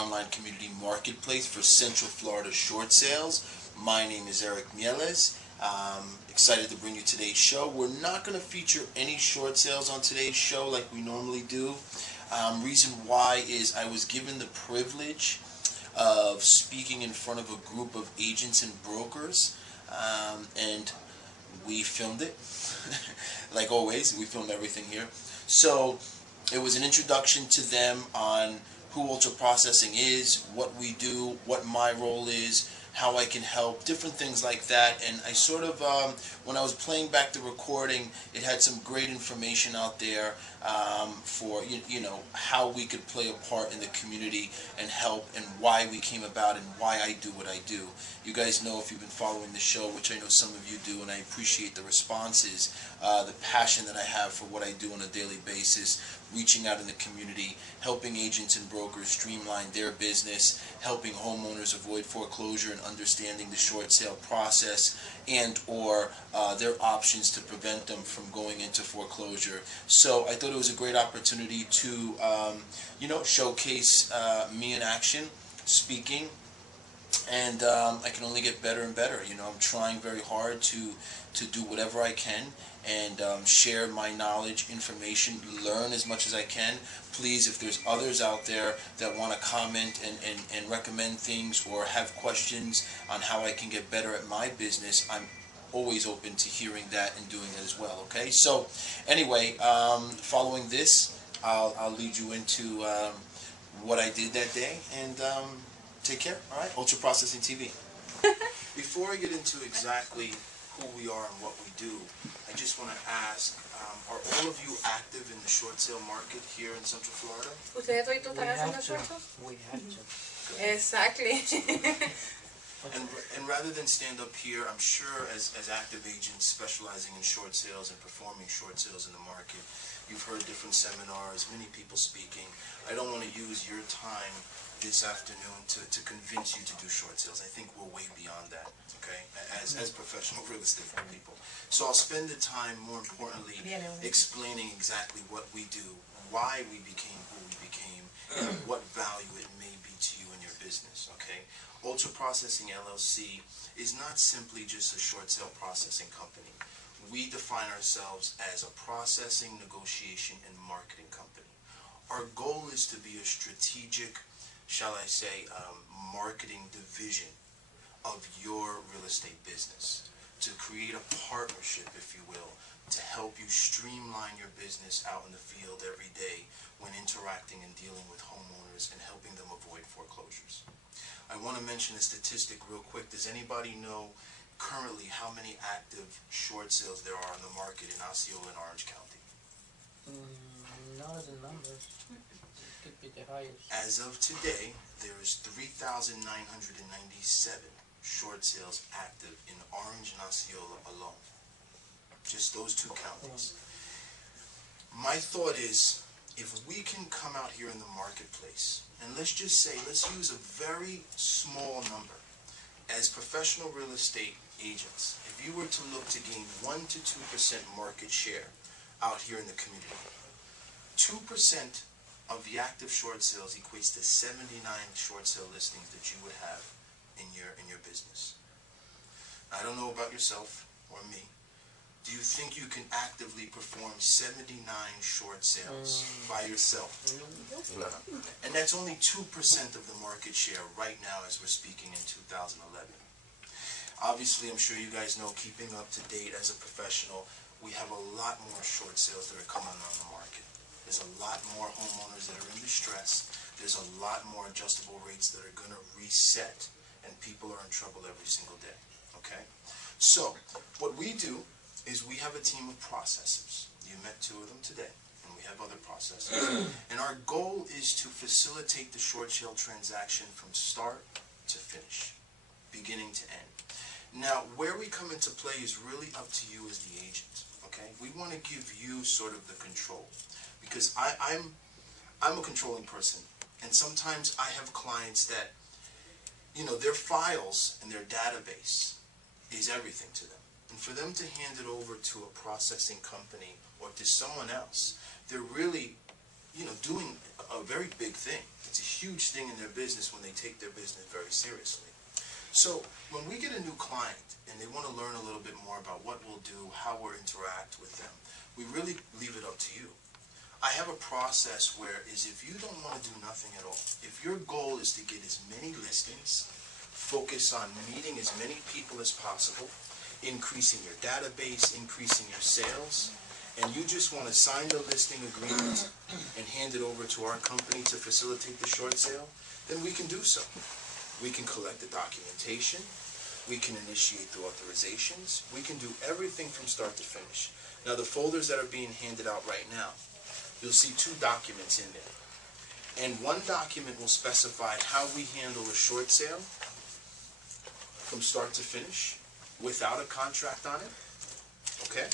online community marketplace for Central Florida short sales. My name is Eric Mieles. Excited to bring you today's show. We're not going to feature any short sales on today's show like we normally do. Reason why is I was given the privilege of speaking in front of a group of agents and brokers, and we filmed it. Like always, we filmed everything here. So it was an introduction to them on who Ultra Processing is, what we do, what my role is, how I can help, different things like that. And I sort of, when I was playing back the recording, it had some great information out there for, you know, how we could play a part in the community and help, and why we came about and why I do what I do. You guys know, if you've been following the show, which I know some of you do, and I appreciate the responses, the passion that I have for what I do on a daily basis, reaching out in the community, helping agents and brokers streamline their business, helping homeowners avoid foreclosure and understanding the short sale process and or their options to prevent them from going into foreclosure. So I thought it was a great opportunity to you know, showcase me in action, speaking, and I can only get better and better. You know, I'm trying very hard to do whatever I can and share my knowledge, information, learn as much as I can. Please, if there's others out there that want to comment and recommend things or have questions on how I can get better at my business, I'm always open to hearing that and doing it as well. Okay, so anyway, following this, I'll lead you into what I did that day, and take care. All right, Ultra Processing TV. Before I get into exactly who we are and what we do, I just want to ask, are all of you active in the short sale market here in Central Florida? ¿Ustedes hoy están haciendo short sales? We have to. Exactly. And rather than stand up here, I'm sure as active agents specializing in short sales and performing short sales in the market, you've heard different seminars, many people speaking. I don't want to use your time this afternoon to convince you to do short sales. I think we're way beyond that, okay, as professional real estate people. So I'll spend the time, more importantly, explaining exactly what we do, why we became who we became, and what value it may be to you and your business, okay? Ultra Processing LLC is not simply just a short sale processing company. We define ourselves as a processing, negotiation, and marketing company. Our goal is to be a strategic, shall I say, marketing division of your real estate business, to create a partnership, if you will, to help you streamline your business out in the field every day when interacting and dealing with homeowners and helping them avoid foreclosures. I want to mention a statistic real quick. Does anybody know currently how many active short sales there are in the market in Osceola and Orange County? Not the numbers. It could be the highest. As of today, there is 3,997 short sales active in Orange and Osceola alone. Just those two counties. My thought is, if we can come out here in the marketplace, and let's just say, let's use a very small number. As professional real estate agents, if you were to look to gain 1 to 2% market share out here in the community, 2% of the active short sales equates to 79 short sale listings that you would have in your business. I don't know about yourself or me. Do you think you can actively perform 79 short sales by yourself? No. And that's only 2% of the market share right now as we're speaking in 2011. Obviously, I'm sure you guys know, keeping up to date as a professional, we have a lot more short sales that are coming on the market. There's a lot more homeowners that are in distress. There's a lot more adjustable rates that are going to reset, and people are in trouble every single day, okay? So, what we do is we have a team of processors. You met 2 of them today, and we have other processors. And our goal is to facilitate the short sale transaction from start to finish, beginning to end. Now, where we come into play is really up to you as the agent, okay? We want to give you sort of the control, because I'm a controlling person, and sometimes I have clients that, you know, their files and their database is everything to them. And for them to hand it over to a processing company or to someone else, they're really doing a very big thing. It's a huge thing in their business when they take their business very seriously. So when we get a new client and they want to learn a little bit more about what we'll do, how we'll interact with them, we really leave it up to you. I have a process where if you don't want to do nothing at all, if your goal is to get as many listings, focus on meeting as many people as possible, increasing your database, increasing your sales, and you just want to sign the listing agreement and hand it over to our company to facilitate the short sale, then we can do so. We can collect the documentation, we can initiate the authorizations, we can do everything from start to finish. Now the folders that are being handed out right now, you'll see 2 documents in there. And one document will specify how we handle a short sale from start to finish without a contract on it, okay?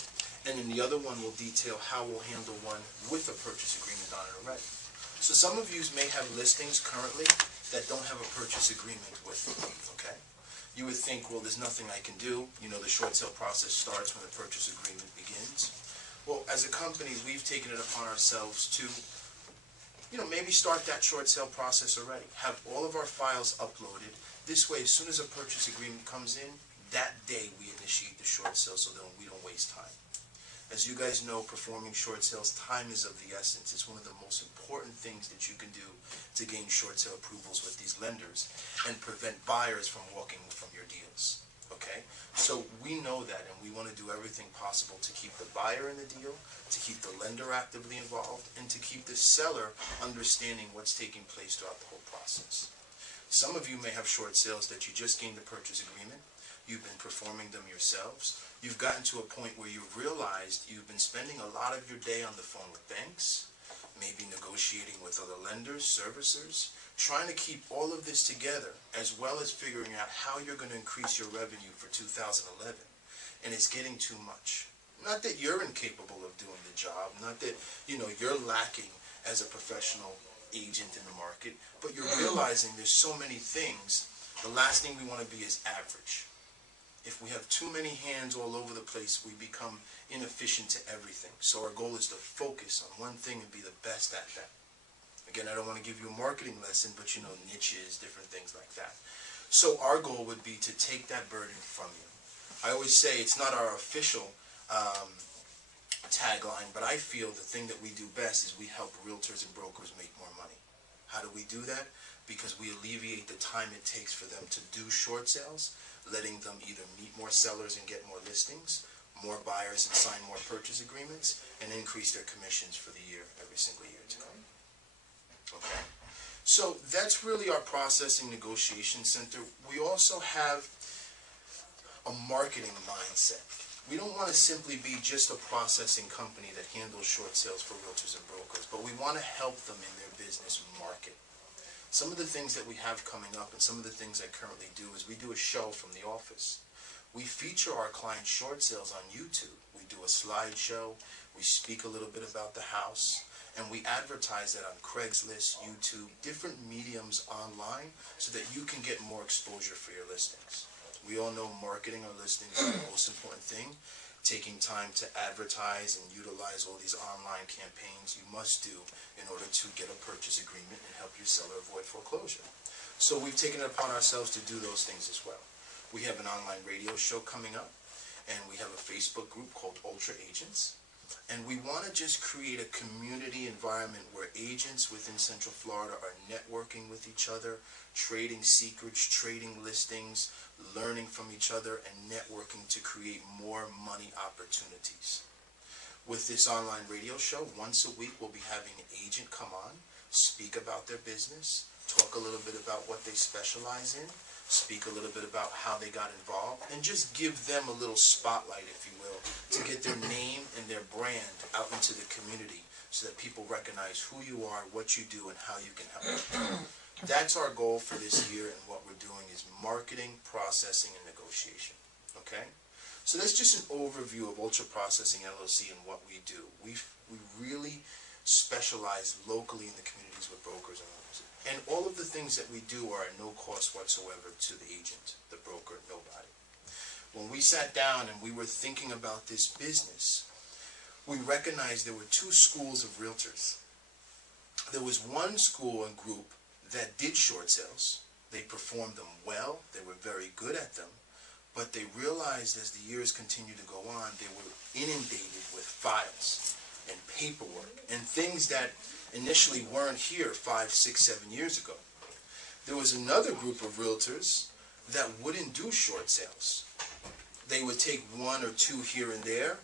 And then the other one will detail how we'll handle one with a purchase agreement on it already. So some of you may have listings currently that don't have a purchase agreement with them, okay? You would think, well, there's nothing I can do. The short sale process starts when the purchase agreement begins. Well, as a company, we've taken it upon ourselves to, maybe start that short sale process already. Have all of our files uploaded. This way, as soon as a purchase agreement comes in, that day we initiate the short sale so that we don't waste time. As you guys know, performing short sales, time is of the essence. It's one of the most important things that you can do to gain short sale approvals with these lenders and prevent buyers from walking from your deals. Okay? So we know that, and we want to do everything possible to keep the buyer in the deal, to keep the lender actively involved, and to keep the seller understanding what's taking place throughout the whole process. Some of you may have short sales that you just gained the purchase agreement. You've been performing them yourselves. You've gotten to a point where you've realized you've been spending a lot of your day on the phone with banks, maybe negotiating with other lenders, servicers, trying to keep all of this together, as well as figuring out how you're going to increase your revenue for 2011. And it's getting too much. Not that you're incapable of doing the job, not that, you're lacking as a professional agent in the market, but you're realizing there's so many things. The last thing we want to be is average. If we have too many hands all over the place, we become inefficient to everything. So our goal is to focus on one thing and be the best at that. Again, I don't want to give you a marketing lesson, but niches, different things like that. So our goal would be to take that burden from you. I always say it's not our official tagline, but I feel the thing that we do best is we help realtors and brokers make more money. How do we do that? Because we alleviate the time it takes for them to do short sales, letting them either meet more sellers and get more listings, more buyers and sign more purchase agreements, and increase their commissions for the year, every single year to come. Okay? So that's really our processing negotiation center. We also have a marketing mindset. We don't want to simply be just a processing company that handles short sales for realtors and brokers, but we want to help them in their business market. Some of the things that we have coming up and some of the things I currently do is we do a show from the office. We feature our client short sales on YouTube. We do a slideshow, we speak a little bit about the house, and we advertise that on Craigslist, YouTube, different mediums online so that you can get more exposure for your listings. We all know marketing our listings is the most important thing. Taking time to advertise and utilize all these online campaigns you must do in order to get a purchase agreement and help your seller avoid foreclosure. So we've taken it upon ourselves to do those things as well. We have an online radio show coming up, and we have a Facebook group called Ultra Agents. And we want to just create a community environment where agents within Central Florida are networking with each other, trading secrets, trading listings, learning from each other, and networking to create more money opportunities. With this online radio show, once a week we'll be having an agent come on, speak about their business, talk a little bit about what they specialize in, speak a little bit about how they got involved, and just give them a little spotlight, if you will, to get their name and their brand out into the community so that people recognize who you are, what you do, and how you can help them. That's our goal for this year, and what we're doing is marketing, processing, and negotiation. Okay? So that's just an overview of Ultra Processing LLC and what we do. We really specialize locally in the communities with brokers and owners. And all of the things that we do are at no cost whatsoever to the agent, the broker, nobody. When we sat down and we were thinking about this business, we recognized there were 2 schools of realtors. there was one school and group that did short sales. They performed them well. They were very good at them. But they realized as the years continued to go on, they were inundated with files and paperwork and things that initially weren't here 5, 6, 7 years ago. There was another group of realtors that wouldn't do short sales. They would take 1 or 2 here and there,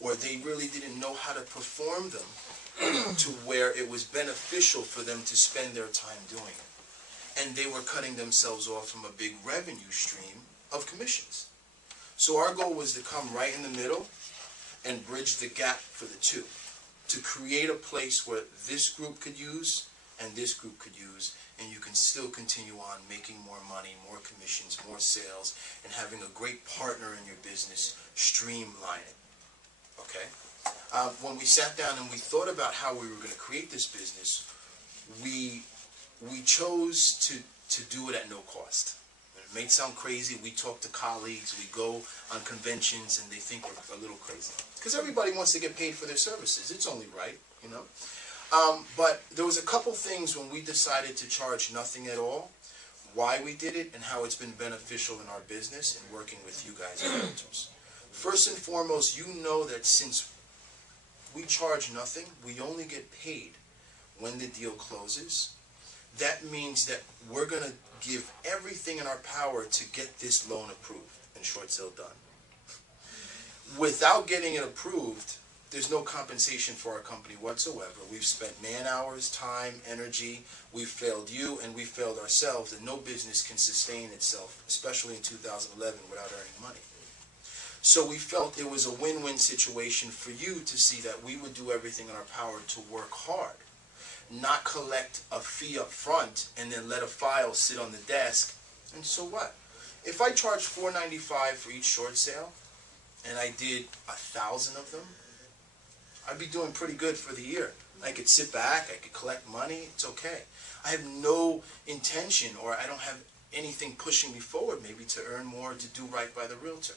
or they really didn't know how to perform them to where it was beneficial for them to spend their time doing it. And they were cutting themselves off from a big revenue stream of commissions. So our goal was to come right in the middle and bridge the gap for the two, to create a place where this group could use and this group could use, and you can still continue on making more money, more commissions, more sales, and having a great partner in your business, streamline it. Okay? When we sat down and we thought about how we were going to create this business, we chose to do it at no cost. It may sound crazy. We talk to colleagues, we go on conventions, and they think we're a little crazy. Because everybody wants to get paid for their services. It's only right, you know. But there was a couple things when we decided to charge nothing at all, why we did it, and how it's been beneficial in our business and working with you guys as realtors. First and foremost, you know that since we charge nothing, we only get paid when the deal closes. That means that we're going to give everything in our power to get this loan approved and short sale done. Without getting it approved, there's no compensation for our company whatsoever. We've spent man hours, time, energy. We've failed you and we failed ourselves, and no business can sustain itself, especially in 2011, without earning money. So we felt it was a win-win situation for you to see that we would do everything in our power to work hard, not collect a fee up front and then let a file sit on the desk. And so what? If I charge $4.95 for each short sale and I did 1,000 of them, I'd be doing pretty good for the year. I could sit back, I could collect money, it's okay. I have no intention, or I don't have anything pushing me forward maybe to earn more, to do right by the realtor.